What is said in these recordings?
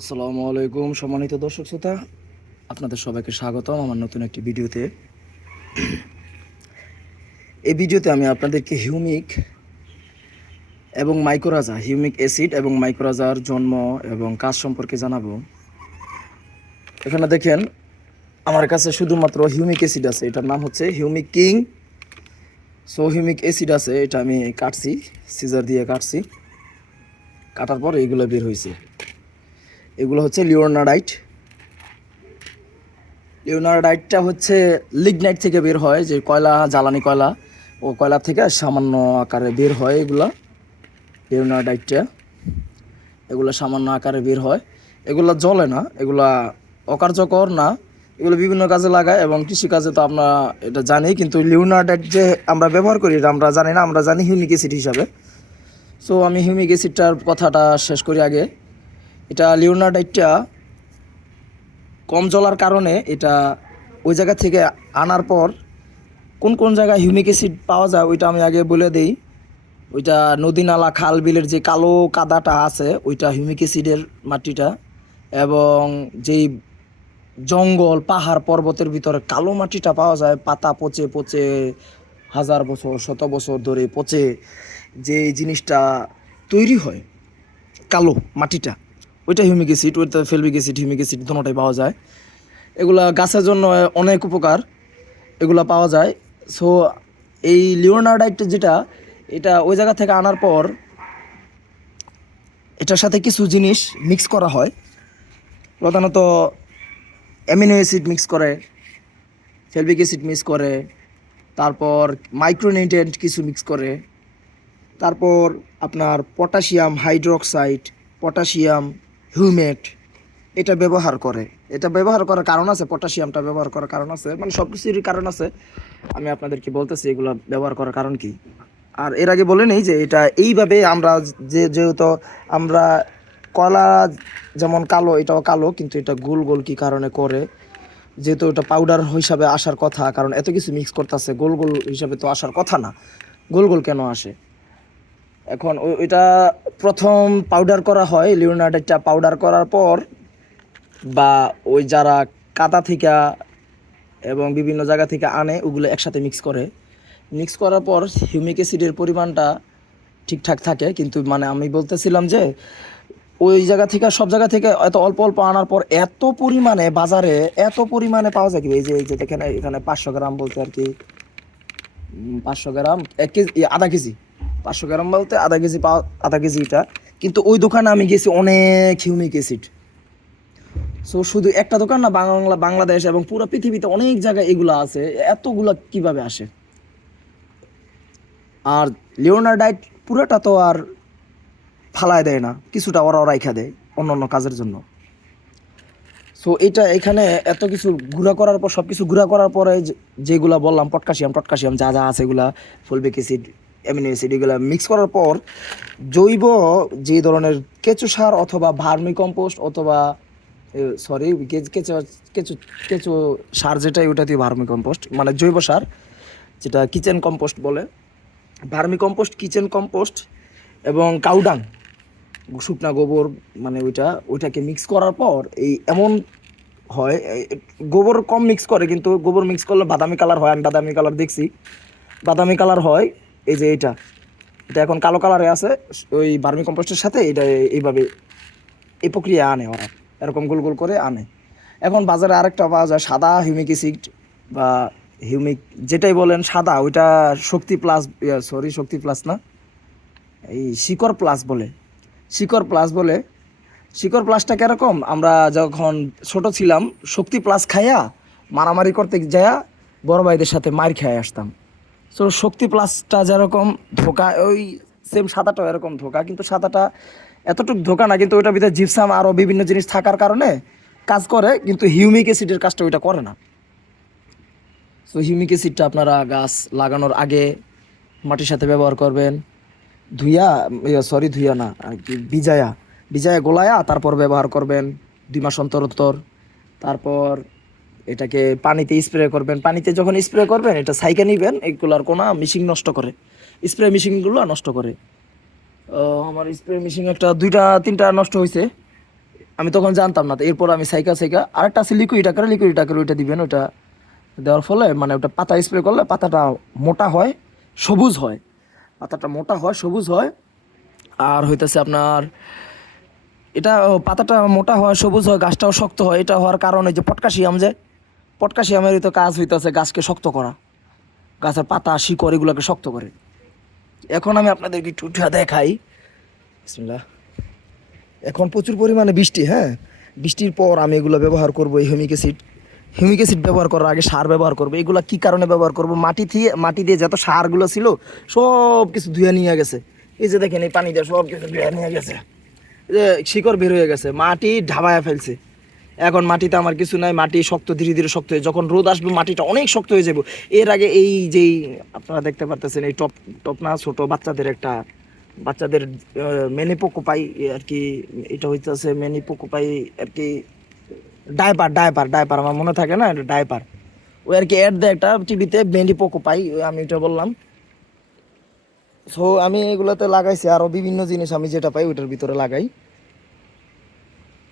আসসালামু আলাইকুম সম্মানিত দর্শক শ্রোতা, আপনাদের সবাইকে স্বাগতম আমার নতুন একটি ভিডিওতে। এই ভিডিওতে আমি আপনাদেরকে হিউমিক অ্যাসিড এবং মাইক্রোরাজার জন্ম এবং কাজ সম্পর্কে জানাবো। এখানে দেখেন আমার কাছে শুধুমাত্র হিউমিক অ্যাসিড আছে, এটার নাম হচ্ছে হিউমিক কিং। হিউমিক অ্যাসিড আছে, এটা আমি কাটছি, সিজার দিয়ে কাটছি। কাটার পর এগুলো বের হয়েছে। এগুলো হচ্ছে লিওনার্ডাইটটা হচ্ছে লিগনাইট থেকে বের হয়, যে কয়লা, জ্বালানি কয়লা, ও কয়লা থেকে সামান্য আকারে বের হয় লিওনার্ডাইটটা। এগুলো সামান্য আকারে বের হয়, এগুলো জ্বলে না, এগুলা অকার্যকর না, এগুলো বিভিন্ন কাজে লাগায় এবং কৃষিকাজে তো আমরা এটা জানি। কিন্তু লিওনার্ডাইট যে আমরা ব্যবহার করি এটা আমরা জানি না, আমরা জানি হিউমিক অ্যাসিড হিসাবে। আমি হিউমিক অ্যাসিডটার কথাটা শেষ করি আগে। এটা লিওনার্ডাইটটা কম জ্বলার কারণে এটা ওই জায়গা থেকে আনার পর কোন কোন জায়গায় হিউমিক অ্যাসিড পাওয়া যায় ওইটা আমি আগে বলে দিই। ওইটা নদী নালা খাল বিলের যে কালো কাদাটা আছে ওইটা হিউমিক অ্যাসিডের মাটিটা, এবং যেই জঙ্গল পাহাড় পর্বতের ভিতরে কালো মাটিটা পাওয়া যায়, পাতা পচে পচে হাজার বছর শত বছর ধরে পচে যে জিনিসটা তৈরি হয় কালো মাটিটা, ওইটা হিউমিক অ্যাসিড, ওইটা ফেলভিক অ্যাসিড, হিউমিক অ্যাসিড দুটোটাই পাওয়া যায়। এগুলা গাছের জন্য অনেক উপকার, এগুলা পাওয়া যায়। সো এই লিওনার্ডাইট যেটা, এটা ওই জায়গা থেকে আনার পর এটার সাথে কিছু জিনিস মিক্স করা হয়, প্রধানত অ্যামিনো অ্যাসিড মিক্স করে, ফেলভিক অ্যাসিড মিক্স করে, তারপর মাইক্রোনিউট্রিয়েন্ট কিছু মিক্স করে, তারপর আপনার পটাশিয়াম হাইড্রোক্সাইড, পটাশিয়াম হিউমেট এটা ব্যবহার করে। এটা ব্যবহার করার কারণ আছে, পটাশিয়ামটা ব্যবহার করার কারণ আছে, মানে সব কিছুরই কারণ আছে। আমি আপনাদেরকে বলতেছি এগুলো ব্যবহার করার কারণ কি। আর এর আগে বলে নেই যে এটা এইভাবে আমরা যেহেতু আমরা কলা যেমন কালো, এটাও কালো, কিন্তু এটা গোল গোল কী কারণে করে, যেহেতু এটা পাউডার হিসাবে আসার কথা, কারণ এত কিছু মিক্স করতেছে, গোল গোল হিসাবে তো আসার কথা না, গোল গোল কেন আসে। এখন ওইটা প্রথম পাউডার করা হয়, লিওনার্ডাইটটা পাউডার করার পর বা ওই যারা কাদা থেকে এবং বিভিন্ন জায়গা থেকে আনে ওগুলো একসাথে মিক্স করার পর হিউমিক অ্যাসিডের পরিমাণটা ঠিকঠাক থাকে। কিন্তু মানে আমি বলতেছিলাম যে ওই জায়গা থেকে সব জায়গা থেকে এত অল্প অল্প আনার পর এত পরিমাণে বাজারে এত পরিমাণে পাওয়া যায় কি, এই যে দেখেন এখানে 500 গ্রাম বলতে আর কি, 500 গ্রাম 1 কেজি, আধা কেজি, 500 গ্রাম বলতে আধা কেজি এটা। কিন্তু ওই দোকানে আমি গেছি অনেক হিউমিক অ্যাসিড। শুধু একটা দোকান না, বাংলাদেশ এবং পুরো পৃথিবীতে অনেক জায়গায় এগুলো আছে। এতগুলা কিভাবে আসে? আর লিওনার্ডাইট পুরোটা তো আর ফালায় দেয় না, কিছুটা ওরা রাইখা দেয় অন্য অন্য কাজের জন্য। এটা এখানে এত কিছু গুঁড়া করার পর, সব কিছু গুঁড়া করার পরে যেগুলা বললাম, পটাশিয়াম যা যা আছে এগুলা, ফলভিক অ্যাসিড, অ্যামিনো অ্যাসিড, এগুলা মিক্স করার পর জৈব যে ধরনের কেঁচো সার অথবা ভার্মি কম্পোস্ট অথবা কেঁচো কেঁচো কেঁচো সার যেটা, ওটা দিয়ে ভার্মি কম্পোস্ট মানে জৈব সার, যেটা কিচেন কম্পোস্ট বলে, ভার্মি কম্পোস্ট, কিচেন কম্পোস্ট এবং কাউডাং, শুকনা গোবর, মানে ওইটাকে মিক্স করার পর এই এমন হয়, গোবর কম মিক্স করে, কিন্তু গোবর মিক্স করলে বাদামি কালার হয়, আমি বাদামি কালার দেখছি, বাদামি কালার হয়। এই যে এটা এখন কালো কালারে আছে, ওই ভার্মি কম্পোস্টের সাথে এটা এইভাবে এই প্রক্রিয়া আনে ওরা, এরকম গোল গোল করে আনে। এখন বাজারে আরেকটা পাওয়া যায় সাদা হিউমিক অ্যাসিড বা হিউমিক যেটাই বলেন সাদা, ওইটা শক্তি প্লাস না, এই শিকড় প্লাস বলে। শিকড় প্লাসটা কিরকম, আমরা যখন ছোট ছিলাম শক্তি প্লাস খাইয়া মারামারি করতে যাইয়া বড় ভাইদের সাথে মার খেয়ে আসতাম। শক্তি প্লাসটা যেরকম ধোকা, ওই সেম সাদাটাও এরকম ধোকা, কিন্তু সাদাটা এতটুকু ধোকা না, কিন্তু ওইটার ভিতরে জিপসাম আরও বিভিন্ন জিনিস থাকার কারণে কাজ করে, কিন্তু হিউমিক অ্যাসিডের কাজটা ওইটা করে না। হিউমিক অ্যাসিডটা আপনারা গাছ লাগানোর আগে মাটির সাথে ব্যবহার করবেন, ধুইয়া না আর কি, ভিজায়া গোলায়া তারপর ব্যবহার করবেন 2 মাস অন্তর অন্তর। তারপর এটাকে পানিতে স্প্রে করবেন, পানিতে যখন স্প্রে করবেন এটা সাইকে নিবেন, এগুলার কোনো মেশিন নষ্ট করে, স্প্রে মেশিনগুলো নষ্ট করে। আমার স্প্রে মেশিন একটা 2টা 3টা নষ্ট হয়েছে, আমি তখন জানতাম না, তো এরপর আমি সাইকা সাইকা আরেকটা আছে লিকুইড আকারে ওইটা দিবেন। ওইটা দেওয়ার ফলে মানে ওটা পাতা স্প্রে করলে পাতাটা মোটা হয়, সবুজ হয়, পাতাটা মোটা হয়, সবুজ হয়। আর হইতেছে আপনার এটা পাতাটা মোটা হয়, সবুজ হয়, গাছটাও শক্ত হয়। এটা হওয়ার কারণে যে পটাশিয়াম, যে পটাশিয়ামেরই তো কাজ হইতেছে গাছকে শক্ত করা, গাছের পাতা শিকড় এগুলোকে শক্ত করে। এখন আমি আপনাদেরকে একটু উঠা দেখাই। বিসমিল্লাহ। এখন প্রচুর পরিমাণে বৃষ্টি, হ্যাঁ, বৃষ্টির পর আমি এগুলো ব্যবহার করব, এই হিউমিক অ্যাসিড ব্যবহার করার আগে সার ব্যবহার করবো। এগুলো কি কারণে ব্যবহার করব, মাটি দিয়ে যত সারগুলো ছিল সব কিছু ধুয়ে নিয়ে গেছে। এই যে দেখেন এই পানি দিয়ে সব কিছু ধুয়ে নিয়ে গেছে, এই যে শিকড় বের হয়ে গেছে, মাটি ঢাবায়া ফেলছে। এখন মাটিতে আমার কিছু নাই, মাটি শক্ত, ধীরে ধীরে শক্ত হয়ে, যখন রোদ আসবে মাটিটা অনেক শক্ত হয়ে যাবে। এর আগে এই যেই আপনারা দেখতে পারতেছেন এই টপ টপ না, ছোট বাচ্চাদের মেনিপোকোপাই আর কি, এটা হইতেছে মেনিপোকোপাই আর কি, ডায়পার আমার মনে থাকে না, এটা ডায়পার। ওই আর কি অ্যাড দেয় একটা টিভিতে, মেনিপোকোপাই, আমি এটা বললাম। সো আমি এগুলোতে লাগাইছি, আরও বিভিন্ন জিনিস আমি যেটা পাই ওইটার ভিতরে লাগাই।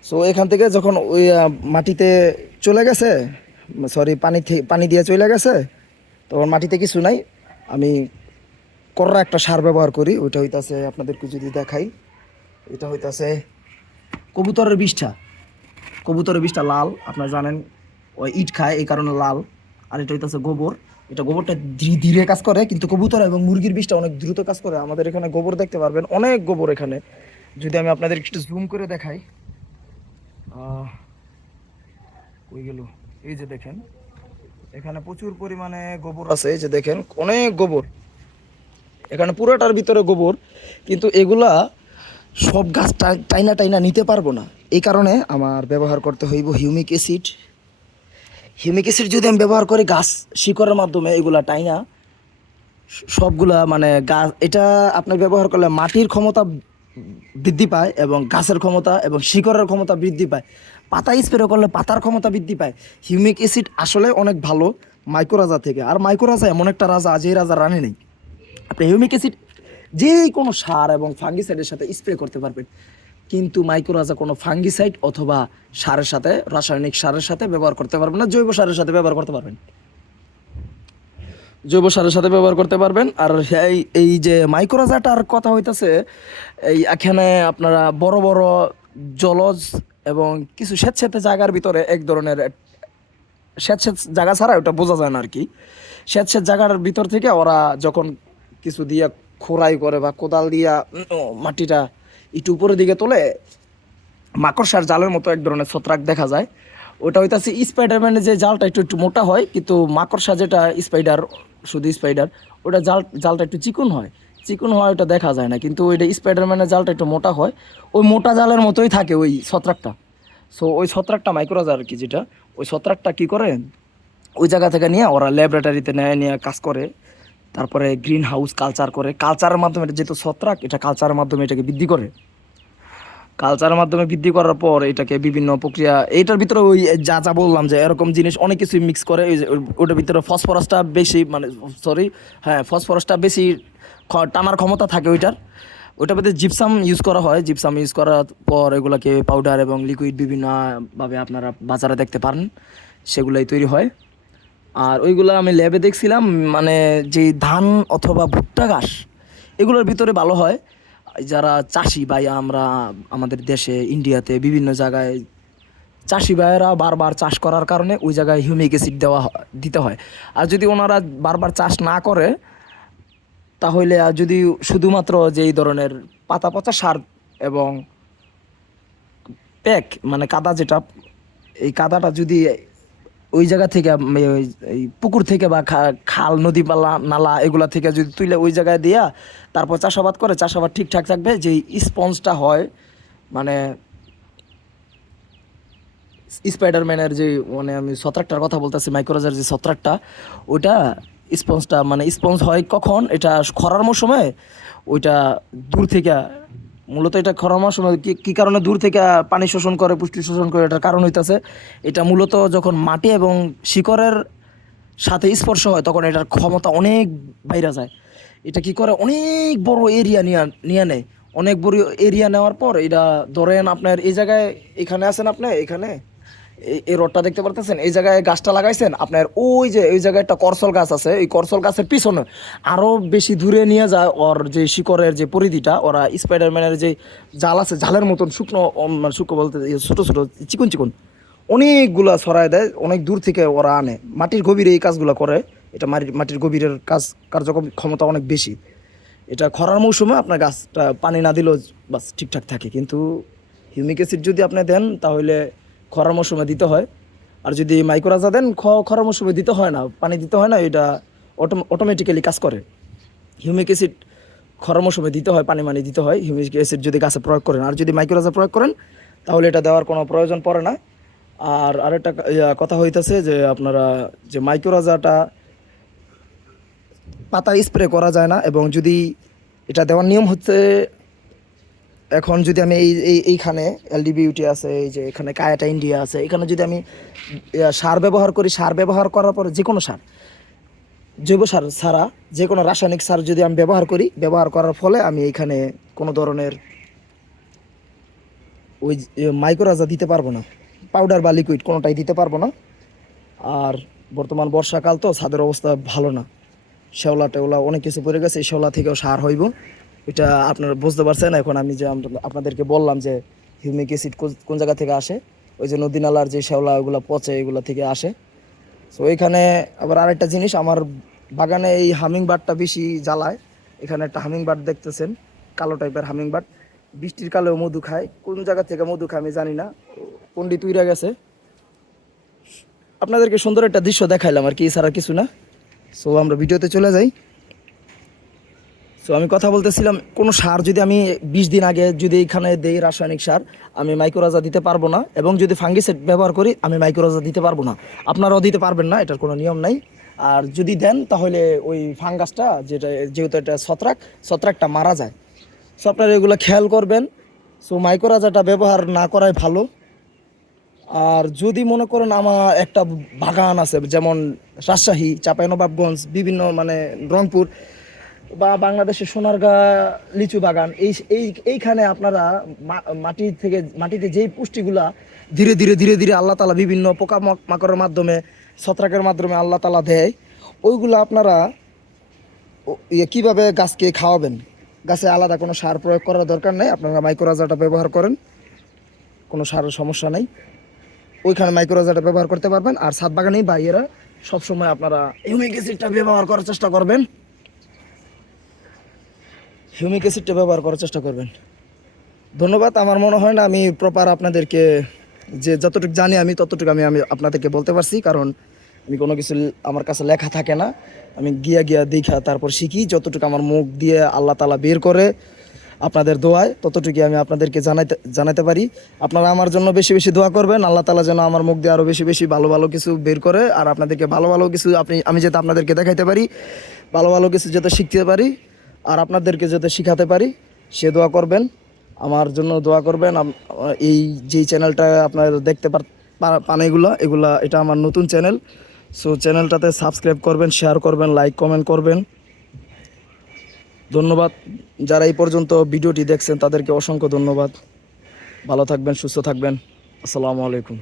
সো এখান থেকে যখন ওই মাটিতে চলে গেছে, সরি পানি দিয়ে চলে গেছে, তখন মাটিতে কিছু নাই, আমি কররা একটা সার ব্যবহার করি। ওইটা হইতাছে আপনাদেরকে যদি দেখাই, এটা হইতাছে কবুতরের বিষ্ঠা। কবুতরের বিষটা লাল, আপনারা জানেন ওই ইট খায় এই কারণে লাল। আর এটা হইতেছে গোবর। এটা গোবরটা ধীরে কাজ করে, কিন্তু কবুতর এবং মুরগির বিষটা অনেক দ্রুত কাজ করে। আমাদের এখানে গোবর দেখতে পারবেন, অনেক গোবর এখানে। যদি আমি আপনাদের একটু জুম করে দেখাই, কই গেল, এই যে দেখেন এখানে প্রচুর পরিমাণে গোবর আছে। এই যে দেখেন অনেক গোবর, এখানে পুরোটার ভিতরে গোবর। কিন্তু এগুলা সব গাছ টাইনা টাইনা নিতে পারবো না, এই কারণে আমার ব্যবহার করতে হইব হিউমিক অ্যাসিড যদি আমি ব্যবহার করি গাছ শিকড়ের মাধ্যমে এগুলা টাইনা সবগুলা মানে গাছ, এটা আপনি ব্যবহার করলে মাটির ক্ষমতা বৃদ্ধি পায় এবং গাছের ক্ষমতা এবং শিকড়ের ক্ষমতা বৃদ্ধি পায়। পাতা স্প্রে করলে পাতার ক্ষমতা বৃদ্ধি পায়। হিউমিক অ্যাসিড আসলে অনেক ভালো মাইক্রোরাজা থেকে। আর মাইক্রোরাজা এমন একটা রাজা, যে রাজা রানে নেই। আপনি হিউমিক অ্যাসিড যে কোনো সার এবং ফাঙ্গিসাইডের সাথে স্প্রে করতে পারবেন, কিন্তু মাইক্রোরাজা কোনো ফাঙ্গিসাইড অথবা সারের সাথে, রাসায়নিক সারের সাথে ব্যবহার করতে পারবেন না। জৈব সারের সাথে ব্যবহার করতে পারবেন, আর এই যে মাইক্রোরাজাটার কথা হইতাছে, এই এখানে আপনারা বড় বড় জলজ এবং কিছু স্যাঁতস্যাঁতে জায়গার ভিতরে এক ধরনের স্যাঁতস্যাঁত জায়গা ছাড়া ওটা বোঝা যায় না আর কি। স্যাঁতস্যাঁত জায়গার ভিতর থেকে ওরা যখন কিছু দিয়া খোঁড়াই করে বা কোদাল দিয়া মাটিটা একটু উপরের দিকে তোলে, মাকড়সার জালের মতো এক ধরনের ছত্রাক দেখা যায়। ওটা হইতাছে স্পাইডারম্যানের যে জালটা একটু একটু মোটা হয়, কিন্তু মাকড়সা যেটা শুধু স্পাইডার, ওটা জালটা একটু চিকন হয়, ওটা দেখা যায় না। কিন্তু ওইটা স্পাইডারম্যানের জালটা একটু মোটা হয়, ওই মোটা জালের মতোই থাকে ওই ছত্রাকটা। সো ওই ছত্রাকটা মাইক্রোরাজা আর কি, যেটা ওই ছত্রাকটা কী করে ওই জায়গা থেকে নিয়ে ওরা ল্যাবরেটরিতে নিয়ে কাজ করে, তারপরে গ্রিন হাউস কালচার করে। কালচারের মাধ্যমে, এটা যেহেতু ছত্রাক, এটা কালচারের মাধ্যমে এটাকে বৃদ্ধি করে। কালচারের মাধ্যমে বৃদ্ধি করার পর এটাকে বিভিন্ন প্রক্রিয়া, এইটার ভিতরে ওই যা বললাম যে এরকম জিনিস অনেক কিছু মিক্স করে। ওটার ভিতরে ফসফরাসটা বেশি, মানে ফসফরাসটা বেশি টানার ক্ষমতা থাকে ওইটার ভিতরে জিপসাম ইউজ করা হয়। জিপসাম ইউজ করার পর এগুলাকে পাউডার এবং লিকুইড বিভিন্নভাবে আপনারা বাজারে দেখতে পারেন, সেগুলাই তৈরি হয়। আর ওইগুলো আমি ল্যাবে দেখছিলাম, মানে যে ধান অথবা ভুট্টা ঘাস এগুলোর ভিতরে ভালো হয়। যারা চাষি ভাই, আমাদের দেশে ইন্ডিয়াতে বিভিন্ন জায়গায় চাষি ভাইয়েরা বারবার চাষ করার কারণে ওই জায়গায় হিউমিক অ্যাসিড দিতে হয়। আর যদি ওনারা বারবার চাষ না করে, তাহলে যদি শুধুমাত্র যেই ধরনের পাতা পচা সার এবং মানে কাদা, যেটা এই কাদাটা যদি ওই জায়গা থেকে এই পুকুর থেকে বা খাল নদী পালা নালা এগুলা থেকে যদি তুলে ওই জায়গায় দিয়া তারপর চাষাবাদ করে, চাষাবাদ ঠিকঠাক থাকবে। যে স্পঞ্জটা হয়, মানে স্পাইডারম্যানের যে, মানে আমি ছত্রাকটার কথা বলতেছি, মাইক্রোরাজার যে ছত্রাকটা, ওইটা স্পঞ্জ হয় কখন, এটা খরার মৌসুমে। ওইটা দূর থেকে, মূলত এটা খরার মৌসুমে কী কারণে দূর থেকে পানি শোষণ করে, পুষ্টি শোষণ করে, এটার কারণ হইতেছে এটা মূলত যখন মাটি এবং শিকড়ের সাথে স্পর্শ হয় তখন এটার ক্ষমতা অনেক বাইরে যায়। এটা কি করে, অনেক বড় এরিয়া নিয়ে নেয়, অনেক বড় এরিয়া নেওয়ার পর এটা ধরেন আপনার এই জায়গায়, এখানে আছেন আপনি, এখানে এই রডটা দেখতে পারতেছেন, এই জায়গায় গাছটা লাগাইছেন আপনার, ওই যে ওই জায়গায় একটা করসল গাছ আছে, এই করসল গাছের পিছনে আরও বেশি দূরে নিয়ে যায় ওর যে শিকড়ের যে পরিধিটা, ওরা স্পাইডারম্যানের যে জাল আছে, জালের মতন শুকনো, মানে শুকনো বলতে ছোটো ছোটো চিকন চিকন অনেকগুলা ছড়ায় দেয়, অনেক দূর থেকে ওরা আনে, মাটির গভীরে এই কাজগুলো করে। এটা মাটির গভীরের কাজ, কার্যক্রম ক্ষমতা অনেক বেশি। এটা খরার মৌসুমে আপনার গাছটা পানি না দিলেও বাস ঠিকঠাক থাকে, কিন্তু হিউমিক অ্যাসিড যদি আপনি দেন তাহলে খরার মৌসুমে দিতে হয়। আর যদি মাইক্রোরাজা দেন খরার মৌসুমে দিতে হয় না, পানি দিতে হয় না, এটা অটোমেটিক্যালি কাজ করে। হিউমিক অ্যাসিড খরার মৌসুমে দিতে হয়, পানি মানি দিতে হয় হিউমিক অ্যাসিড যদি গাছে প্রয়োগ করেন। আর যদি মাইক্রোরাজা প্রয়োগ করেন তাহলে এটা দেওয়ার কোনো প্রয়োজন পড়ে না। আর আরেকটা কথা হইতেছে যে আপনারা যে মাইক্রোরাজাটা পাতা স্প্রে করা যায় না, এবং যদি এটা দেওয়ার নিয়ম হচ্ছে, এখন যদি আমি এইখানে এলডি বিউটি আছে, এই যে এখানে কায়াটা ইন্ডিয়া আছে, এখানে যদি আমি সার ব্যবহার করি, সার ব্যবহার করার পরে যে কোনো সার, জৈব সার ছাড়া যে কোনো রাসায়নিক সার যদি আমি ব্যবহার করি, ব্যবহার করার ফলে আমি এইখানে কোনো ধরনের ওই মাইক্রোরাজা দিতে পারবো না, পাউডার বা লিকুইড কোনোটাই দিতে পারবো না। আর বর্তমান বর্ষাকাল তো ছাদের অবস্থা ভালো না, শ্যাওলা টেওলা অনেক কিছু পড়ে গেছে, এই শ্যাওলা থেকেও সার হইব, এটা আপনারা বুঝতে পারছেন। এখন আমি যে আপনাদেরকে বললাম যে হিউমিক অ্যাসিড কোন জায়গা থেকে আসে, ওই যে নদী নালার যে শ্যাওলা ওগুলো পচে, এগুলো থেকে আসে। সো এখানে আবার আরেকটা জিনিস, আমার বাগানে এই হামিং বার্ডটা বেশি জ্বালায়। এখানে একটা হামিং বার্ড দেখতেছেন, কালো টাইপের হামিং বার্ড, বৃষ্টির কালেও মধু খায়, কোন জায়গা থেকে মধু খায় আমি জানি না, পণ্ডিত উইরা গেছে। আপনাদেরকে সুন্দর একটা দৃশ্য দেখাইলাম আর কি, এছাড়া কিছু না। সো আমরা ভিডিওতে চলে যাই। সো আমি কথা বলতেছিলাম, কোনো সার যদি আমি 20 দিন আগে যদি এখানে দেই রাসায়নিক সার, আমি মাইক্রোরাজা দিতে পারবো না, এবং যদি ফাঙ্গিসাইড ব্যবহার করি আমি মাইক্রোরাজা দিতে পারবো না, আপনারাও দিতে পারবেন না, এটার কোনো নিয়ম নাই। আর যদি দেন তাহলে ওই ফাঙ্গাসটা, যেহেতু এটা ছত্রাকটা মারা যায়। সো আপনারা এগুলো খেয়াল করবেন। সো মাইক্রোরাজাটা ব্যবহার না করাই ভালো। আর যদি মনে করেন আমার একটা বাগান আছে, যেমন রাজশাহী, চাঁপাইনবাবগঞ্জ, বিভিন্ন মানে রংপুর বা বাংলাদেশের সোনারগাঁ লিচু বাগান, এইখানে আপনারা মাটিতে যেই পুষ্টিগুলা ধীরে ধীরে ধীরে ধীরে আল্লাহ তালা বিভিন্ন পোকা মাকড়ের মাধ্যমে, ছত্রাকের মাধ্যমে আল্লাহ তালা দেয়, ওইগুলো আপনারা কীভাবে গাছকে খাওয়াবেন। গাছে আলাদা কোনো সার প্রয়োগ করার দরকার নেই, আপনারা মাইক্রোরাজাটা ব্যবহার করেন, কোনো সারের সমস্যা নেই, ওইখানে মাইক্রোরাজাটা ব্যবহার করতে পারবেন। আর ছাদ বাগানেই বাইরেরা সবসময় আপনারা হিউমিক অ্যাসিডটা ব্যবহার করার চেষ্টা করবেন, হিউমিক অ্যাসিডটা ব্যবহার করার চেষ্টা করবেন। ধন্যবাদ। আমার মনে হয় না আমি প্রপার আপনাদেরকে যে যতটুকু জানি আমি ততটুকু আমি আপনাদেরকে বলতে পারছি, কারণ আমি কোনো কিছু আমার কাছে লেখা থাকে না, আমি গিয়া দেখা তারপর শিখি, যতটুকু আমার মুখ দিয়ে আল্লাহ তালা বের করে আপনাদের দোয়ায় ততটুকু আমি আপনাদেরকে জানাতে পারি। আপনারা আমার জন্য বেশি বেশি দোয়া করবেন, আল্লাহ তালা যেন আমার মুখ দিয়ে আরও বেশি বেশি ভালো ভালো কিছু বের করে, আর আপনাদেরকে ভালো ভালো কিছু আমি যাতে আপনাদেরকে দেখাইতে পারি, ভালো ভালো কিছু যাতে শিখতে পারি, আর আপনাদেরকে যাতে শিখাতে পারি, সে দোয়া করবেন, আমার জন্য দোয়া করবেন। এই যেই চ্যানেলটা আপনারা দেখতে পান এগুলা এটা আমার নতুন চ্যানেল। সো চ্যানেলটাতে সাবস্ক্রাইব করবেন, শেয়ার করবেন, লাইক কমেন্ট করবেন। ধন্যবাদ। যারা এই পর্যন্ত ভিডিওটি দেখছেন তাদেরকে অসংখ্য ধন্যবাদ। ভালো থাকবেন, সুস্থ থাকবেন। আসসালামু আলাইকুম।